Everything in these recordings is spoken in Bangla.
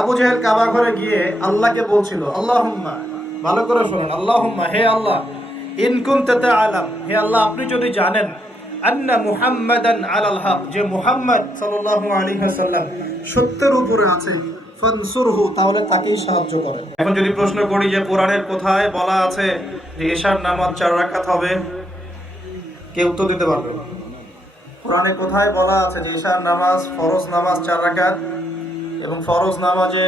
আবু জাহেল কাবা ঘরে গিয়ে আল্লাহকে বলছিল, আল্লাহুম্মা, ভালো করে শুনুন, আল্লাহুম্মা, হে আল্লাহ ইনকুম কুনতা আলাম হে আল্লাহ, আপনি যদি জানেন আন্না মুহাম্মাদান আলাল হক, যে মুহাম্মদ সাল্লাল্লাহু আলাইহি ওয়াসাল্লাম সত্যের উপরে আছে তাহলে তাকেই সাহায্য করেন এখন যদি প্রশ্ন করি যে কোরআনের কোথায় বলা আছে যে এশার নামাজ চার রাকাত হবে, কে উত্তর দিতে পারবে? কোরআনে কোথায় বলা আছে যে ঈশার নামাজ, ফরজ নামাজ চার রাকাত? এবং ফরজ নামাজে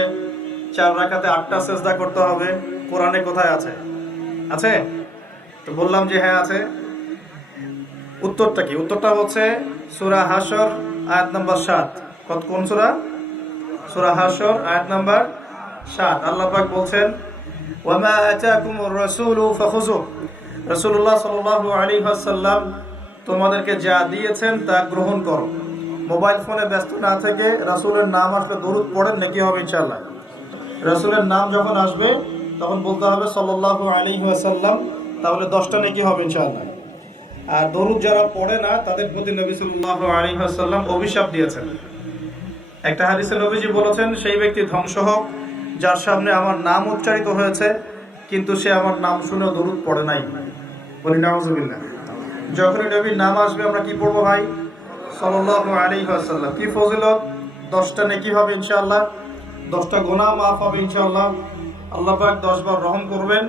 চার রাখাতে আটটা সেজদা করতে হবে। কোরআনে কোথায় আছে? আছে? তো বললাম যে হ্যাঁ আছে। উত্তরটা কি? উত্তরটা হচ্ছে সুরা হাসর আয়াত নাম্বার সাত। কত কোন সুরা? সুরা হাসর আয়াত নাম্বার সাত। আল্লাহ পাক বলছেন, ওয়ামা আতাকুমুর রাসূলু ফাখুযু। তোমাদেরকে যা দিয়েছেন তা গ্রহণ করো। মোবাইল ফোনে ব্যস্ত না থেকে রাসূলের নাম আসলে দরুদ পড়েন নাকি হবে ইনশাআল্লাহ? রাসূলের নাম যখন আসবে, তখন বলতে হবে সাল্লাল্লাহু আলাইহি ওয়াসাল্লাম, তাহলে দশটা নাকি হবে ইনশাআল্লাহ? আর দরুদ যারা পড়ে না, তাদের প্রতি নবী সাল্লাল্লাহু আলাইহি ওয়াসাল্লাম অভিশাপ দিয়েছেন। একটা হাদিসে নবীজি বলেছেন, সেই ব্যক্তি ধ্বংস হোক, যার সামনে আমার নাম উচ্চারিত হয়েছে, কিন্তু সে আমার নাম শুনে দরুদ পড়ে নাই। বলি, নাউজুবিল্লাহ। যখনই নবীর নাম আসবে, আমরা কি পড়ব ভাই? সাল্লাল্লাহু আলাইহি ওয়াসাল্লাম। কি ফজিলত? দশটা নেকি হবে ইনশাআল্লাহ। দশটা গোনা মাফ হবে ইনশাআল্লাহ। আল্লাহ পাক দশ বার রহম করবেন।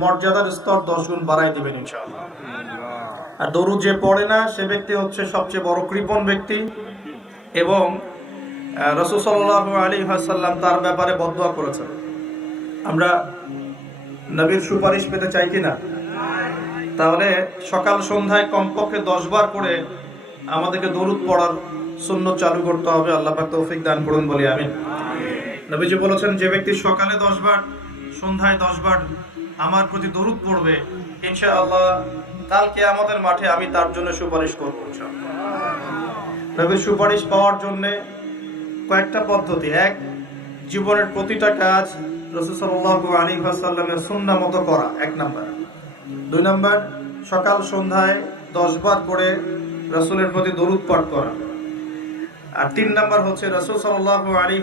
মর্যাদার স্তর দশ গুণ বাড়াই দিবেন ইনশাআল্লাহ। আর দরুদ যে পড়ে না, সে ব্যক্তি হচ্ছে সবচেয়ে বড় কৃপণ ব্যক্তি। এবং রসুল সাল্লাহ আলী হাসাল্লাম তার ব্যাপারে বদয়া করেছেন। আমরা নবীর সুপারিশ পেতে চাই কি না তাহলে সকাল সন্ধ্যায় কমপক্ষে দশ বার করে আমাদেরকে দরুদ পড়ার শূন্য চালু করতে হবে। আল্লাহ পাক তৌফিক দান করুন, বলি আমিন। নবীজি বলেছেন, যে ব্যক্তি সকালে দশ বার, সন্ধ্যায় দশ বার আমার প্রতি দরুদ পড়বে, ইনশাআল্লাহ কালকে আমাদের মাঠে আমি তার জন্য সুপারিশ করব। নবীর সুপারিশ পাওয়ার জন্যে কয়েকটা পদ্ধতি। এক, জীবনের প্রতিটা কাজ রসুসল্লাহু আলী মতো করা, এক নাম্বার। দুই নাম্বার, সকাল সন্ধ্যায় দশ বার করে রসুলের প্রতি দরুদ পাঠ করা। আর তিন নাম্বার হচ্ছে রসুল সাল্লাহ আলী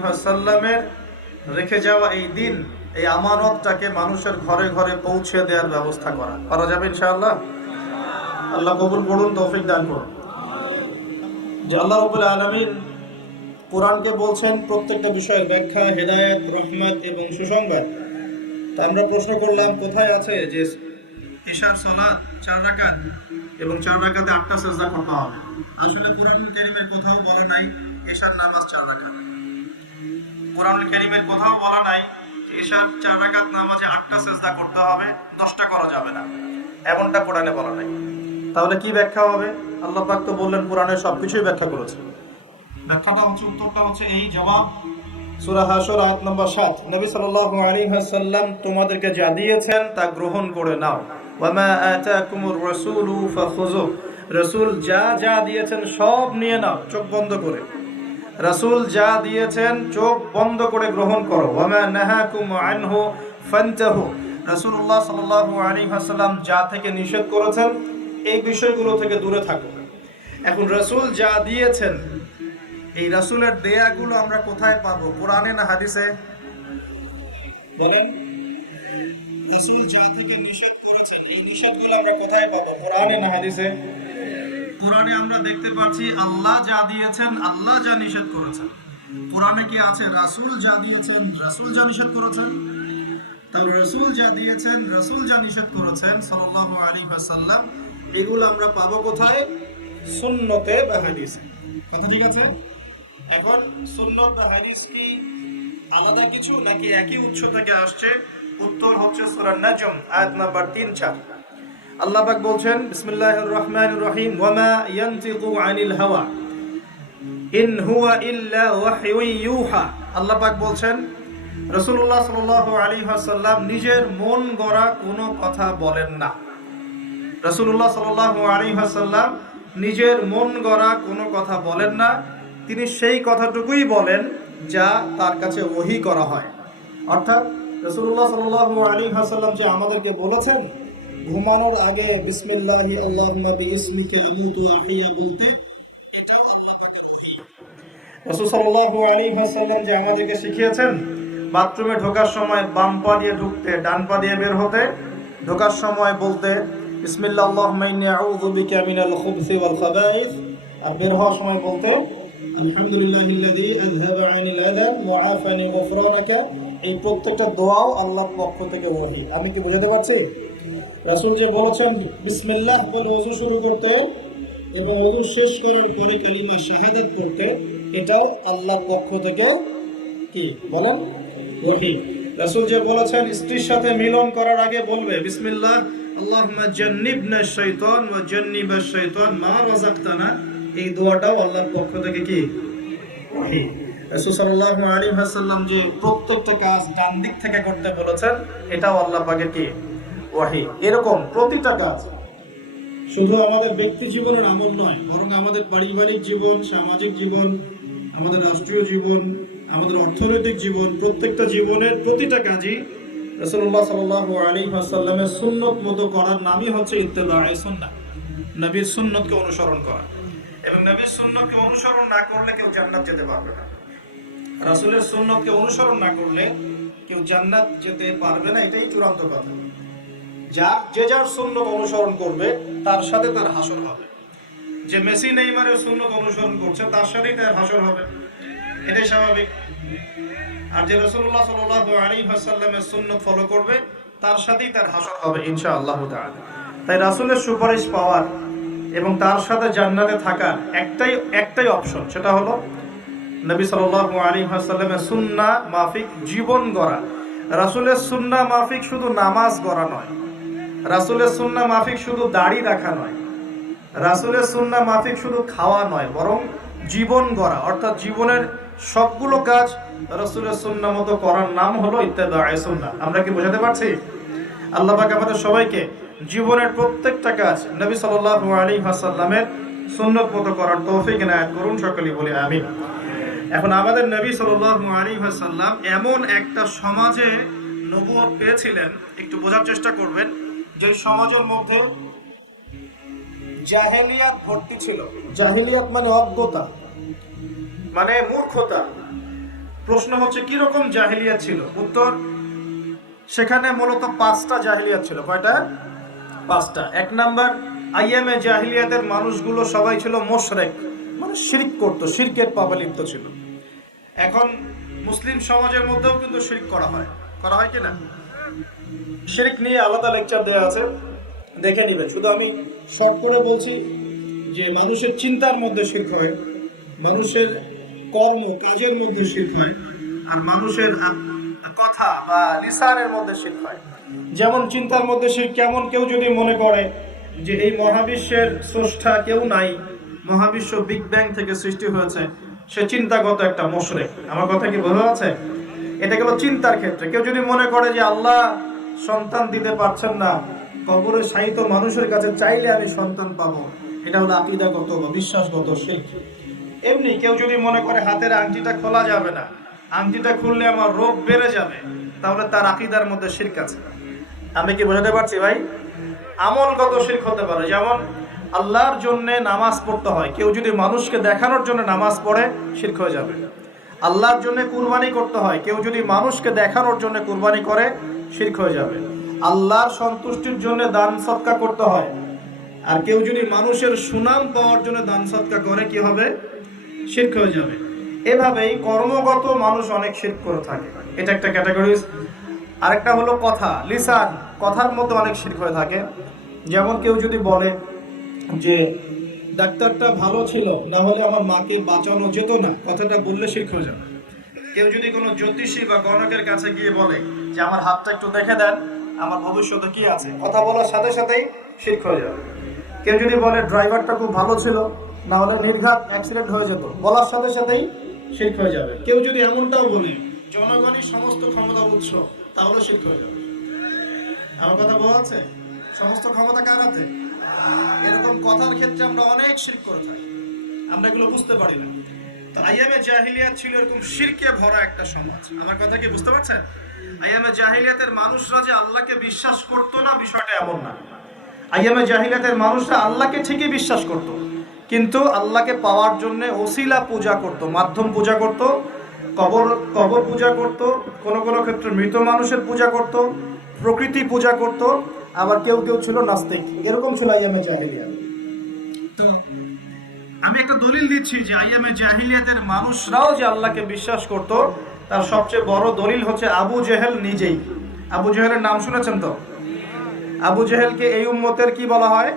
রেখে যাওয়া এই দিন, এই আমানতটাকে মানুষের ঘরে ঘরে পৌঁছে দেওয়ার ব্যবস্থা করা। করা যাবে ইনশাআল্লাহ? আল্লাহ কবুল করুন, তৌফিক দান করুন। যে আল্লাহ রবুল আলমিন কোরআনকে বলছেন, প্রত্যেকটা বিষয়ের ব্যাখ্যা, হেদায়েত, রহমত এবং সুসংবাদ। তা আমরা প্রশ্ন করলাম, কোথায় আছে যে এশার সলাৎ চার রাকাত? এবং চার রাকাতে আটটা সেজদা করতে হবে। আসলে কোরআন কারীমের কোথাও বলা নাই, এশার নামাজ চার রাকাত। কোরআন কারীমের কোথাও বলা নাই এশার চার রাকাত নামাজে আটটা সেজদা করতে হবে, দশটা করা যাবে না। এমনটা কোরআনে বলা নাই। তাহলে কি ব্যাখ্যা হবে? আল্লাহ পাক তো বললেন কোরআনের সবকিছুই ব্যাখ্যা করেছে। ব্যাখ্যাটা হচ্ছে, উত্তরটা হচ্ছে এই জবাব। সূরা হাসর আয়াত নম্বর 7 নবী সাল্লাল্লাহু আলাইহি ওয়াসাল্লাম তোমাদেরকে যা দিয়েছেন তা গ্রহণ করে নাও। ওয়ামা যা যা দিয়েছেন সব নিয়ে নাও, চোখ বন্ধ করে। রাসূল যা দিয়েছেন চোখ বন্ধ করে গ্রহণ করো। ওয়ামা নাহাকুম আনহু ফান্তাহু। রাসূলুল্লাহ সাল্লাল্লাহু যা থেকে নিষেধ করেছেন, এই বিষয়গুলো থেকে দূরে থাকো। এখন রাসূল যা দিয়েছেন, এই রাসূলের দেয়াগুলো আমরা কোথায় পাবো? কোরআনে না হাদিসে? বলেন, রাসূল যা থেকে নিষেধ কোরআনে আমরা দেখতে পাচ্ছি, আল্লাহ যা দিয়েছেন, আল্লাহ যা নিষেধ করেছেন। কোরআনে কি আছে? রাসূল যা দিয়েছেন, রাসূল যা নিষেধ করেছেন? তাহলে রসুল যা দিয়েছেন, রসুল যা নিষেধ করেছেন, সাল্লাল্লাহু আলাইহি ওয়াসাল্লাম, এগুলো আমরা পাবো কোথায়? সুন্নতে বা হাদিসে। কথা ঠিক আছে? এখন সুন্নত বা হাদিস কি আলাদা কিছু নাকি একই উৎস থেকে আসছে? উত্তর হচ্ছে সূরা নাজম, আয়াত নাম্বার 3 4 আল্লাহ পাক বলছেন বিসমিল্লাহির রহমানির রহিম ওয়ামা ইয়ানতিকু আনিল হাওয়া, ইন হুয়া ইল্লা ওয়াহয়ুন ইউহা। আল্লাহ পাক বলছেন রসুল্লাহ সাল আলী সাল্লাম নিজের মন গড়া কোনো কথা বলেন না। রসুল্লাহ সাল আলী সাল্লাম নিজের মন গড়া কোনো কথা বলেন না। তিনি সেই কথাটুকুই বলেন যা তার কাছে ওহি করা হয়। অর্থাৎ রসুল্লাহ সাল আলী সাল্লাম যে আমাদেরকে বলেছেন, ঘুমানোর আগে বলতে এটাও আল্লাহ যে শিখিয়েছেন, বাথরুমে ঢোকার সময় বাম পা দিয়ে ঢুকতে ডান পা দিয়ে বের হতে, ঢোকার সময় বলতে বিসমিল্লাহ খাবাইস আর বের হওয়ার সময় বলতে, আলহামদুলিল্লাহিল্লাযী আযহাবা আনিল গফরানাকা এই প্রত্যেকটা দোয়াও আল্লাহর পক্ষ থেকে ওহী। আমি কি বুঝাতে পারছি? রাসূল যে বলেছেন, বিসমিল্লাহ বলে ওযু শুরু করতে এবং ওযু শেষ করার পরে কালিমা শাহাদাত করতে, এটাও আল্লাহর পক্ষ থেকে কি? বলেন, ওহী। রাসূল যে বলেছেন, স্ত্রীর সাথে মিলন করার আগে বলবে, বিসমিল্লাহ, আল্লাহুম্মা জান্নিবনা ওয়া জান্নিবাশ শাইতান, মা রাযাকতানা। এই দোয়াটাও আল্লাহর পক্ষ থেকে কি? ওহী। যে প্রত্যেকটা কাজ ডান দিক থেকে করতে বলেছেন, এটাও আল্লাহ পাকের কি? ওয়াহি। এরকম প্রতিটা কাজ। শুধু আমাদের ব্যক্তি জীবনের আমল নয়, বরং আমাদের পারিবারিক জীবন, সামাজিক জীবন, আমাদের রাষ্ট্রীয় জীবন, আমাদের অর্থনৈতিক জীবন, প্রত্যেকটা জীবনের প্রতিটা কাজই রাসূলুল্লাহ সাল্লাল্লাহু আলাইহি ওয়াসাল্লামের সুন্নত মতো করার নামই হচ্ছে ইত্তেবায়ে সুন্নাহ। নবীর সুন্নতকে অনুসরণ করা। এবং নবীর সুন্নতকে অনুসরণ না করলে কেউ জান্নাত যেতে পারবে না। রাসূলের সুন্নতকে অনুসরণ না করলে কেউ জান্নাত যেতে পারবে না, এটাই চূড়ান্ত কথা। যার, যে যার সুন্নত অনুসরণ করবে, তার সাথে তার হাসর হবে। যে মেসি নেইমারের সুন্নত অনুসরণ করছে, তার সাথেই তার হাসর হবে। এটাই স্বাভাবিক। আর যে রসুল্লাহ সাল্লাল্লাহু আলাইহি ওয়াসাল্লামের সুন্নত ফলো করবে, তার সাথেই তার হাসর হবে, ইনশাআল্লাহ তাআলা। তাই রাসূলের সুপারিশ পাওয়ার এবং তার সাথে জান্নাতে থাকার একটাই একটাই অপশন সেটা হলো নবী সাল্লাল্লাহু আলাইহি ওয়াসাল্লামের সুন্নাহ মাফিক জীবন গড়া। রাসূলের সুন্নাহ মাফিক শুধু নামাজ গড়া নয়। রাসূলের সুন্না মাফিক শুধু দাড়ি রাখা নয়। রাসুলের সুন্নাহ মাফিক শুধু খাওয়া নয়, বরং জীবন গড়া। অর্থাৎ জীবনের সবগুলো কাজ রাসূলের সুন্নাহ মতো করার নাম হলো ইত্তেবায়ে সুন্নাহ। আমরা কি বোঝাতে পারছি? আল্লাহ পাক আমাদের সবাইকে জীবনের প্রত্যেকটা কাজ নবী সাল্লাল্লাহু আলাইহি ওয়াসাল্লামের সুন্নত মতো করার তৌফিক এনায়েত করুন। সকলেই বলে আমিন। এখন আমাদের নবী ওয়াসাল্লাম এমন একটা সমাজে নবুয়ত পেয়েছিলেন একটু বোঝার চেষ্টা করবেন যে সমাজের মধ্যে জাহেলিয়াত ভর্তি ছিল। জাহেলিয়াত মানে অজ্ঞতা। মানে মূর্খতা। প্রশ্ন হচ্ছে কি রকম জাহেলিয়াত ছিল? উত্তর সেখানে মূলত পাঁচটা জাহিলিয়াত ছিল। কয়টা? পাঁচটা। এক নাম্বার আইএমএ জাহিলিয়াতের মানুষগুলো সবাই ছিল মোশরেক। শিরক করতো, শিরকের পাবে লিপ্ত ছিল। এখন মুসলিম সমাজের মধ্যেও কিন্তু শিরক করা হয়। করা হয় কিনা? শিরক নিয়ে আলাদা লেকচার দেওয়া আছে। দেখে নিবেন। শুধু আমি শর্ট করে বলছি যে, মানুষের চিন্তার মধ্যে শিরক হয়, মানুষের কর্ম, কাজের মধ্যে শিরক হয়, আর মানুষের কথা বা লিসানের মধ্যে শিরক হয়। যেমন চিন্তার মধ্যে শিরক, কেমন কেউ যদি মনে করে যে, এই মহাবিশ্বের স্রষ্টা কেউ নাই মহাবিশ্ব বিগ ব্যাং থেকে সৃষ্টি হয়েছে, সে চিন্তাগত একটা মোশরেক আমার কথা কি বোঝা আছে এটা গেল চিন্তার ক্ষেত্রে। কেউ যদি মনে করে যে আল্লাহ সন্তান দিতে পারছেন না, কবরে সাহিত্য মানুষের কাছে চাইলে আমি সন্তান পাবো। এটা হলো আকিদাগত বা বিশ্বাসগত শিখ। এমনি কেউ যদি মনে করে হাতের আংটিটা খোলা যাবে না, আংটিটা খুললে আমার রোগ বেড়ে যাবে, তাহলে তার আকিদার মধ্যে শিরক আছে। আমি কি বোঝাতে পারছি ভাই? আমলগত শিরক হতে পারে। যেমন আল্লাহর জন্য নামাজ পড়তে হয়। কেউ যদি মানুষকে দেখানোর জন্য নামাজ পড়ে, শিরক হয়ে যাবে। আল্লাহর জন্য কুরবানি করতে হয়। কেউ যদি মানুষকে দেখানোর জন্য কুরবানি করে, শিরক হয়ে যাবে। আল্লাহর সন্তুষ্টির জন্য দান সৎকা করতে হয়। আর কেউ যদি মানুষের সুনাম পাওয়ার জন্য দান সৎকা করে, কি হবে? শিরক হয়ে যাবে। এভাবেই কর্মগত মানুষ অনেক শিরক করে থাকে। এটা একটা ক্যাটাগরিজ। আরেকটা হলো কথা। লিসান। কথার মধ্যে অনেক শিরক হয়ে থাকে। যেমন কেউ যদি বলে যে ডাক্তারটা ভালো ছিল, না হলে আমার মাকে বাঁচানো যেত না। কথাটা বললে শিরক হয়ে যাবে। কেউ যদি কোনো জ্যোতিষী বা গণকের কাছে গিয়ে বলে যে, আমার হাতটা একটু দেখে দেন, আমার ভবিষ্যতে কি আছে? কথা বলার সাথে সাথেই শিরক হয়ে যাবে। কেউ যদি বলে, ড্রাইভারটা খুব ভালো ছিল, না হলে নির্ঘাত অ্যাক্সিডেন্ট হয়ে যেত, বলার সাথে সাথেই শিরক হয়ে যাবে। কেউ যদি এমনটাও বলে, জনগণই সমস্ত ক্ষমতার উৎস, তাহলে শিরক হয়ে যাবে। আমার কথা বোঝা আছে সমস্ত ক্ষমতা কার হাতে? এরকম কথার ক্ষেত্রে আমরা অনেক শির করে থাকি। আমরা এগুলো বুঝতে পারি না। আইয়ামে জাহিলিয়াত ছিল এরকম শিরকে ভরা একটা সমাজ। আমার কথা কি বুঝতে পারছেন? আইয়ামে জাহিলিয়াতের মানুষরা যে আল্লাহকে বিশ্বাস করতো না, বিষয়টা এমন না। আইয়ামে জাহিলিয়াতের মানুষরা আল্লাহকে ঠিকই বিশ্বাস করত, কিন্তু আল্লাহকে পাওয়ার জন্য ওসিলা পূজা করত, মাধ্যম পূজা করত, কবর কবর পূজা করত, কোন কোন ক্ষেত্রে মৃত মানুষের পূজা করত, প্রকৃতি পূজা করত আবার কেউ কেউ ছিল নাস্তিক। এরকম ছিল আইয়ামে জাহিলিয়া তো আমি একটা দলিল দিচ্ছি যে আইয়ামে জাহিলিয়াতের মানুষরাও যে আল্লাহকে বিশ্বাস করত, তার সবচেয়ে বড় দলিল হচ্ছে আবু জেহেল নিজেই। আবু জেহেলের নাম শুনেছেন তো? আবু জেহেলকে এই উম্মতের কি বলা হয়?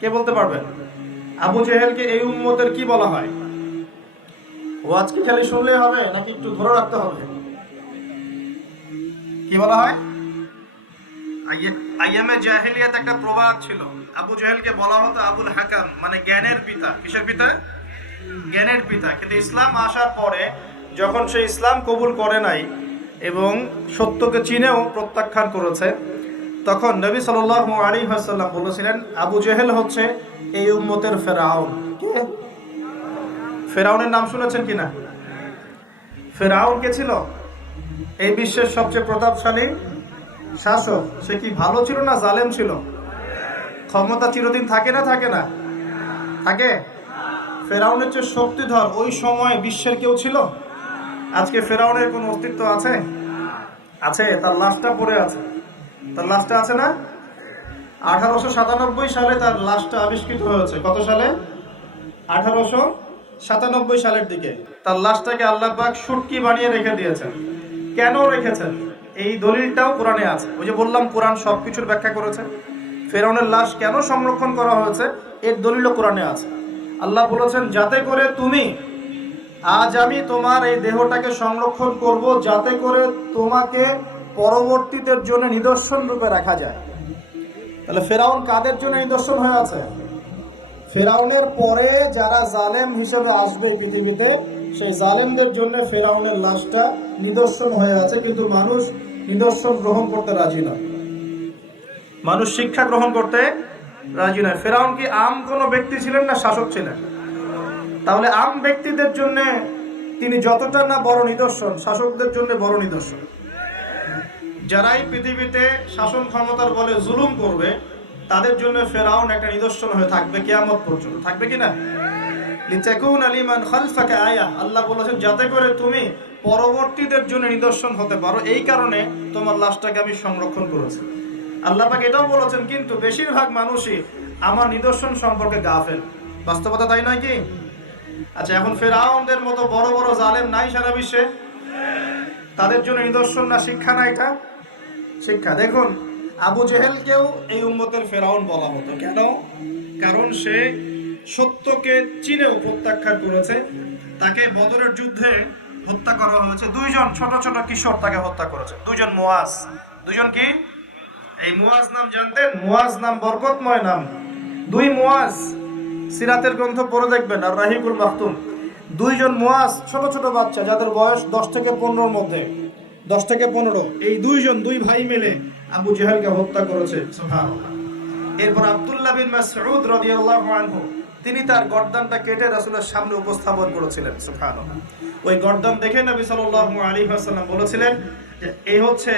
কে বলতে পারবেন আবু জেহেলকে এই উম্মতের কি বলা হয়? ও আজকে খালি শুনলে হবে, নাকি একটু ধরে রাখতে হবে? কি বলা হয়? আইয়ামে জাহিলিয়াত একটা প্রবাদ ছিল। আবু জেহেলকে বলা হতো আবুল হাকাম মানে জ্ঞানের পিতা। কিসের পিতা? জ্ঞানের পিতা। কিন্তু ইসলাম আসার পরে যখন সে ইসলাম কবুল করে নাই এবং সত্যকে চিনেও প্রত্যাখ্যান করেছে, তখন নবী সাল্লাল্লাহু আলাইহি ওয়াসাল্লাম বলেছিলেন, আবু জেহেল হচ্ছে এই উম্মতের ফেরাউন। ফেরাউনের নাম শুনেছেন কিনা ফেরাউন কে ছিল? এই বিশ্বের সবচেয়ে প্রতাপশালী শাসক, সে কি ভালো ছিল না জালেম ছিল? ক্ষমতা চিরদিন থাকে না থাকে না? থাকে? ফেরাউনের যে শক্তিধর ওই সময় বিশ্বের কেউ ছিল? আজকে ফেরাউনের কোনো অস্তিত্ব আছে? আছে, তার লাশটা পড়ে আছে। তার লাশটা আছে না? আঠারোশো সাতানব্বই সালে তার লাশটা আবিষ্কৃত হয়েছে। কত সালে? আঠারোশো সাতানব্বই সালের দিকে। তার লাশটাকে আল্লাহ পাক সুটকি বানিয়ে রেখে দিয়েছেন। কেন রেখেছেন? এই দলিলটাও কোরআনে আছে। ওই যে বললাম, কোরআন সব কিছুর ব্যাখ্যা করেছে। ফেরাউনের লাশ কেন সংরক্ষণ করা হয়েছে? এর দলিলও কোরআনে আছে। আল্লাহ বলেছেন, যাতে করে তুমি, আজ আমি তোমার এই দেহটাকে সংরক্ষণ করব, যাতে করে তোমাকে পরবর্তীদের জন্য নিদর্শন রূপে রাখা যায়। তাহলে ফেরাউন কাদের জন্য নিদর্শন হয়ে আছে? ফেরাউনের পরে যারা জালেম হিসেবে আসবে পৃথিবীতে সেই জালেমদের জন্য ফেরাউনের লাশটা নিদর্শন হয়ে আছে, কিন্তু মানুষ নিদর্শন গ্রহণ করতে রাজি নয়। মানুষ শিক্ষা গ্রহণ করতে রাজি নয়। ফেরাউন কি আম কোনো ব্যক্তি ছিলেন না শাসক ছিলেন? তাহলে আম ব্যক্তিদের জন্য তিনি যতটা না বড় নিদর্শন, শাসকদের জন্য বড় নিদর্শন। যারাই পৃথিবীতে শাসন ক্ষমতার বলে জুলুম করবে, তাদের জন্য ফেরাউন একটা নিদর্শন হয়ে থাকবে কেয়ামত পর্যন্ত। থাকবে কি না? আলিমান আয়া। আল্লাহ বলেছেন, যাতে করে তুমি পরবর্তীদের জন্য নিদর্শন হতে পারো। এই কারণে তোমার লাশটাকে আমি সংরক্ষণ করেছি। আল্লাহ এটাও বলেছেন, কিন্তু বেশিরভাগ মানুষই আমার নিদর্শন সম্পর্কে গা গাফেল। বাস্তবতা তাই নয় কি? আচ্ছা এখন ফেরাউনদের মতো বড় বড় জালেম নাই সারা বিশ্বে? তাদের জন্য নিদর্শন না শিক্ষা না এটা? শিক্ষা। দেখুন, আবু জেহেলকেও এই উম্মতের ফেরাউন বলা হতো। কেন? কারণ সে সত্যকে চিনেও প্রত্যাখ্যান করেছে। তাকে বদরের যুদ্ধে হত্যা করা হয়েছে। দুইজন ছোট ছোট কিশোর তাকে হত্যা করেছে। দুইজন মোয়াজ। দুইজন কি? এই মুয়াজ নাম জানতেন মুয়াজ নাম বরকতময় নাম। দুই মুয়াজ সিরাতের গ্রন্থ পড়ে দেখবেন, আর রাহিকুল মাহতুম দুইজন মুয়াজ ছোট ছোট বাচ্চা, যাদের বয়স দশ থেকে পনেরোর মধ্যে। দশ থেকে পনেরো। এই দুইজন দুই ভাই মিলে আবু জেহেলকে হত্যা করেছে। এরপর আবদুল্লাহ বিন মাসউদ রাদিয়াল্লাহু আনহু তিনি তার গর্দানটা কেটে রাসূলের সামনে উপস্থাপন করেছিলেন, সুবহানাল্লাহ। ওই গর্দান দেখে নবী সাল্লাল্লাহু আলাইহি ওয়াসাল্লাম বলেছিলেন যে এই হচ্ছে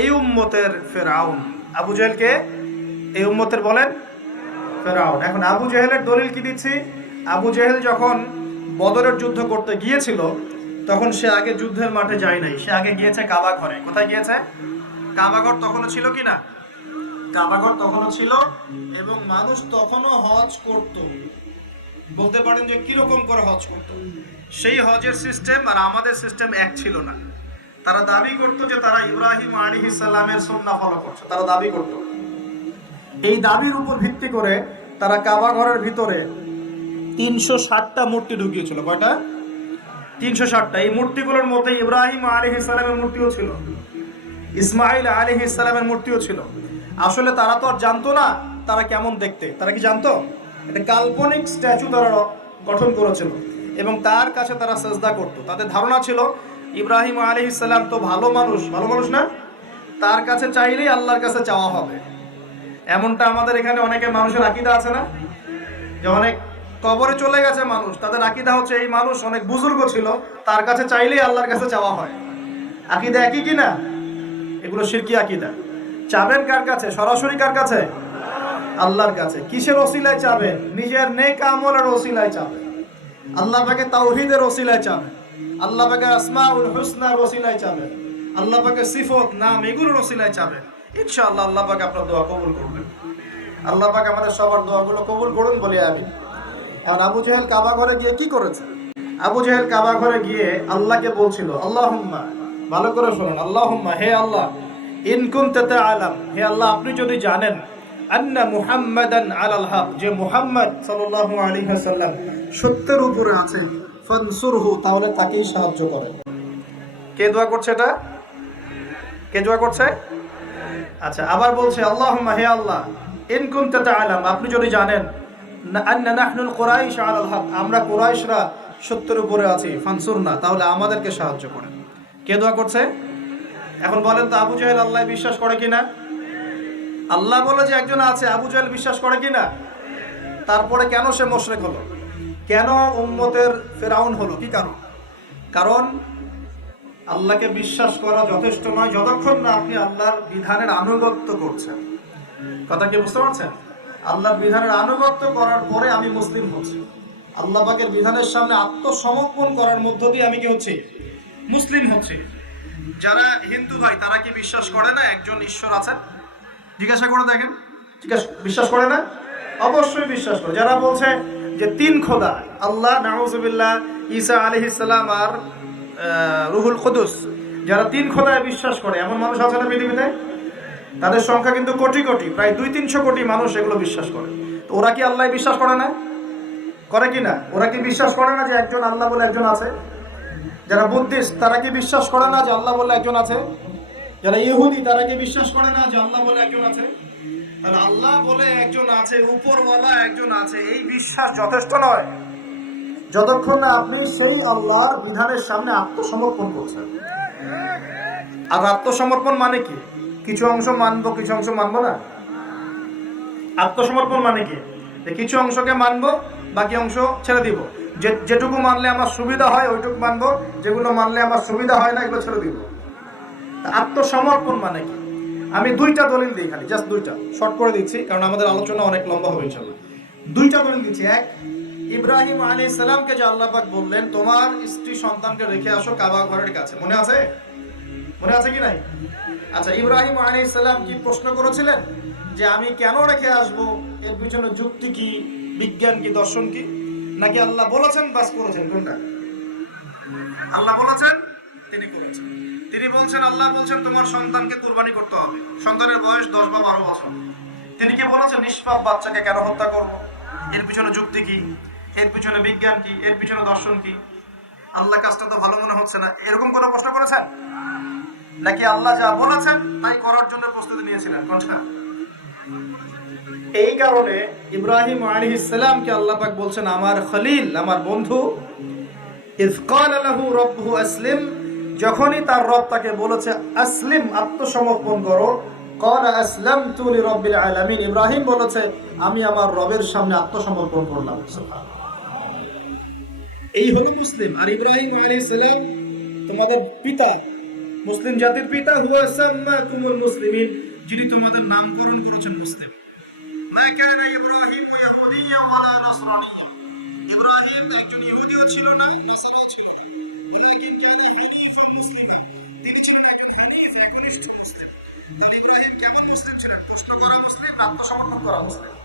এই উম্মতের ফেরাউন। আবু জেহেলকে এই উম্মতের বলেন, ফেরাউন। এখন আবু জেহেলের দলিল কি দিচ্ছি? আবু জেহেল যখন বদরের যুদ্ধ করতে গিয়েছিল, তখন সে আগে যুদ্ধের মাঠে যায় নাই। সে আগে গিয়েছে কাবা ঘরে। কোথায় গিয়েছে? কাবাঘর তখনও ছিল কি না? কাবাঘর তখনও ছিল এবং মানুষ তখনও হজ করত। বলতে পারেন যে কীরকম করে হজ করত। সেই হজের সিস্টেম আর আমাদের সিস্টেম এক ছিল না। তারা দাবি করতো যে তারা ইব্রাহিম আলী ইসলামের সন্না ফলো করছে। তারা দাবি করতো। এই দাবির উপর ভিত্তি করে তারা কাবা ঘরের ভিতরে তিনশো ষাটটা মূর্তি ঢুকিয়েছিল। কয়টা? তিনশো ষাটটা। এই মূর্তিগুলোর মধ্যে ইব্রাহিম আলী ইসলামের মূর্তিও ছিল। ইসমাইল আলী ইসলামের মূর্তিও ছিল। আসলে তারা তো আর জানতো না, তারা কেমন দেখতে। তারা কি জানতো? একটা কাল্পনিক স্ট্যাচু তারা গঠন করেছিল এবং তার কাছে তারা সেজদা করত। তাদের ধারণা ছিল, ইব্রাহিম আলী ইসলাম তো ভালো মানুষ ভালো মানুষ না? তার কাছে চাইলেই আল্লাহর কাছে চাওয়া হবে। এমনটা আমাদের এখানে অনেকে মানুষের আকিদা আছে না? যে অনেক কবরে চলে গেছে মানুষ, তাদের আকিদা হচ্ছে এই মানুষ অনেক বুজুর্গ ছিল, তার কাছে চাইলেই আল্লাহর কাছে চাওয়া হয়। আকিদা একই কি না? এগুলো শিরকি আকিদা। চাবেন কার কাছে? সরাসরি কার কাছে? আল্লাহর কাছে। কিসের ওসিলায় চাবেন নিজের নেক আমলের ওসিলায় চাবেন আল্লাহ পাকে তাওহীদের ওসিলায় চাবেন আল্লাহ পাকে আসমাউল হুসনার ওসিলায় চাবেন আল্লাহ পাকে সিফত, নাম এগুলোর ওসিলায় চাবেন ইনশাআল্লাহ আল্লাহ পাকে আপনার দোয়া কবুল করবেন। আল্লাহ পাক আমাদের সবার দোয়াগুলো কবুল করুন বলে আমি এখন আবু জাহেল কাবা ঘরে গিয়ে কি করেছে? আবু জাহেল কাবা ঘরে গিয়ে আল্লাহকে বলছিল, আল্লাহুম্মা, ভালো করে শুনুন, আল্লাহুম্মা, হে আল্লাহ, ইন কুনতা আলাম হে আল্লাহ, আপনি যদি জানেন আন্না মুহাম্মাদান আলাল হক। যে মুহাম্মদ সাল্লাল্লাহু আলাইহি ওয়াসাল্লাম সত্যের উপরে আছেন, ফানসুরহু, তাহলে তাকেই সাহায্য করেন কে দোয়া করছে এটা? কে দোয়া করছে? আচ্ছা আবার বলছে, আল্লাহুম্মা, হে আল্লাহ, ইন কুনতা তাআলাম আপনি যদি জানেন আন্না নাহনুল কুরাইশ আলাল হক আমরা কুরাইশরা সত্যের উপরে আছি ফানসুরনা তাহলে আমাদেরকে সাহায্য করেন। কে দোয়া করছে? এখন বলেন তো, আবু জাহেল আল্লাহ বিশ্বাস করে কিনা? আল্লাহ বলে যে একজন আছে, আবু জাহেল বিশ্বাস করে কিনা তারপরে কেন সে মোশরেক হলো? কেন উম্মতের ফেরাউন হলো? কি কারণ? কারণ আল্লাহকে বিশ্বাস করা যথেষ্ট নয়, যতক্ষণ না আপনি আল্লাহর বিধানের আনুগত্য করছেন। কথা কি বুঝতে পারছেন? আল্লাহর বিধানের আনুগত্য করার পরে আমি মুসলিম হচ্ছি। আল্লাহ পাকের বিধানের সামনে আত্মসমর্পণ করার মধ্য দিয়ে আমি কি হচ্ছি? মুসলিম হচ্ছি। যারা হিন্দু ভাই, তারা কি বিশ্বাস করে না একজন ঈশ্বর আছেন? জিজ্ঞাসা করে দেখেন। জিজ্ঞাসা, বিশ্বাস করে না? অবশ্যই বিশ্বাস করে। যারা বলছে যে তিন খোদা, আল্লাহ, নাউজুবিল্লাহ, ঈসা আলাইহিস সালাম আর রুহুল কুদুস, যারা তিন খোদায় বিশ্বাস করে, এমন মানুষ আছে না পৃথিবীতে? তাদের সংখ্যা কিন্তু কোটি কোটি, প্রায় দুই তিনশো কোটি মানুষ এগুলো বিশ্বাস করে। তো ওরা কি আল্লাহ বিশ্বাস করে না? করে কি না? ওরা কি বিশ্বাস করে না যে একজন আল্লাহ বলে একজন আছে? যারা বুদ্ধিস্ট, তারা কি বিশ্বাস করে না যে আল্লাহ বলে একজন আছে? যারা ইহুদি, তারা কি বিশ্বাস করে না যে আল্লাহ বলে একজন আছে? তাহলে আল্লাহ বলে একজন আছে, উপরওয়ালা একজন আছে, এই বিশ্বাস যথেষ্ট নয়। যতক্ষণ না আপনি সেই আল্লাহর বিধানের সামনে আত্মসমর্পণ করছেন। আর আত্মসমর্পণ মানে কি? কিছু অংশ মানবো, কিছু অংশ মানবো না? আত্মসমর্পণ মানে কি? কিছু অংশকে মানবো, বাকি অংশ ছেড়ে দিব। যেটুকু মানলে আমার সুবিধা হয়, ওইটুকু মানবো, যেগুলো মানলে আমার সুবিধা হয় না, এগুলো ছেড়ে দিব। আত্মসমর্পণ মানে কি? আমি দুইটা দলিল দিই খালি জাস্ট দুইটা। শর্ট করে দিচ্ছি, কারণ আমাদের আলোচনা অনেক লম্বা হবে ইনশাল্লাহ দুইটা দলিল দিচ্ছি। এক, ইব্রাহিম আলী সালামকে যে আল্লাহ পাক বললেন, তোমার স্ত্রী সন্তানকে রেখে আসো কাবা ঘরের কাছে। মনে আছে? মনে আছে কি নাই? আচ্ছা ইব্রাহিম আলী সালাম কি প্রশ্ন করেছিলেন যে আমি কেন রেখে আসব? এর পিছনে যুক্তি কি? বিজ্ঞান কি? দর্শন কি? নাকি আল্লাহ বলেছেন, বাস করেছেন? কোনটা? আল্লাহ বলেছেন তিনি করেছেন। তিনি বলছেন, আল্লাহ বলছেন, তোমার সন্তানকে কোরবানি করতে হবে। সন্তানের বয়স দশ বা বারো বছর। তিনি কি বলেছেন, নিষ্পাপ বাচ্চাকে কেন হত্যা করব? এর পিছনে যুক্তি কি? এর পিছনে বিজ্ঞান কি? এর পিছনে দর্শন কি? আল্লাহ কাজটা তো ভালো মনে হচ্ছে না। এরকম কোনো প্রশ্ন করেছেন? নাকি আল্লাহ যা বলেছেন, তাই করার জন্য প্রস্তুতি নিয়েছিলেন? কোনটা? এই কারণে ইব্রাহিম আলাইহিস সালামকে আল্লাহ পাক বলছেন, আমার খলিল, আমার বন্ধু ইজ ক্বালা লাহু রাব্বুহু আসলিম যখনই তার রব তাকে বলেছে, আসলিম, আত্মসমর্পণ করো। ক্বালা আসলামতু লিরাব্বিল আলামিন। ইব্রাহিম বলেছে, আমি আমার রবের সামনে আত্মসমর্পণ করলাম। এই হলো মুসলিম। আর ইব্রাহিম আলাইহিস সালাম তোমাদের পিতা, মুসলিম জাতির পিতা, হুয়া সাম্মাকুমুল মুসলিমিন, যিনি তোমাদের নামকরণ করেছেন মুসলিম। মা ইব্রাহিম একজন ইহুদিও ছিল না ছিল। হানিফান মুসলিমা তিনি ছিলেন একজন একনিষ্ঠ কেমন মুসলিম ছিলেন প্রশ্ন করা মুসলিম আত্মসমর্পণ করা মুসলিম